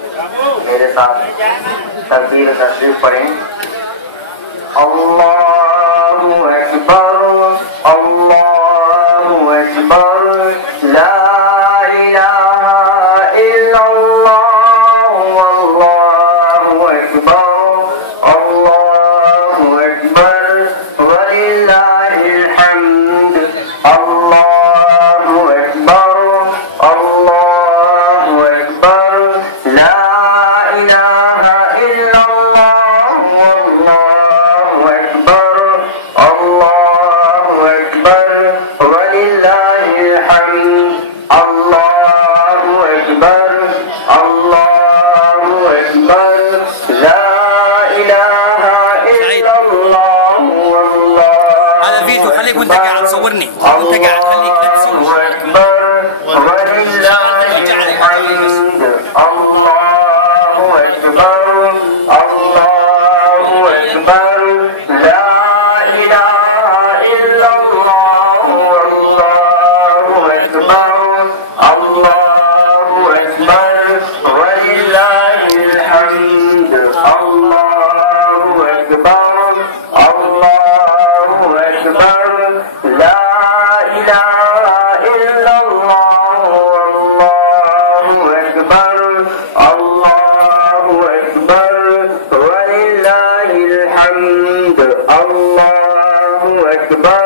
मेरे साथ तकबीर तस्बीह पढ़ें। अल्लाहु अकबर, अल्लाहु अकबर, ला इलाहा इल्लल्लाह, अल्लाहु अकबर, अल्लाहु अकबर, वलिल्लाहिल हम्द। अल्लाहु अकबर, अल्लाहु अकबर, ला इलाहा इल्लल्लाह, अल्लाहु अकबर, अल्लाहु अकबर, वलिल्लाहिल हम्द। अल्लाहु अकबर, अल्लाहु अकबर, ला इलाहा इल्लल्लाह, अल्लाहु هذا فيديو خليك وانت قاعد تصورني، وانت قاعد خليك لا تصور. أكبر ولله الحمد. الله أكبر، الله أكبر، لا إله إلا الله، والله أكبر، الله أكبر، ولله الحمد. الله أكبر، الله أكبر، لا إله إلا الله، والله أكبر، الله أكبر، ولله الحمد. الله أكبر.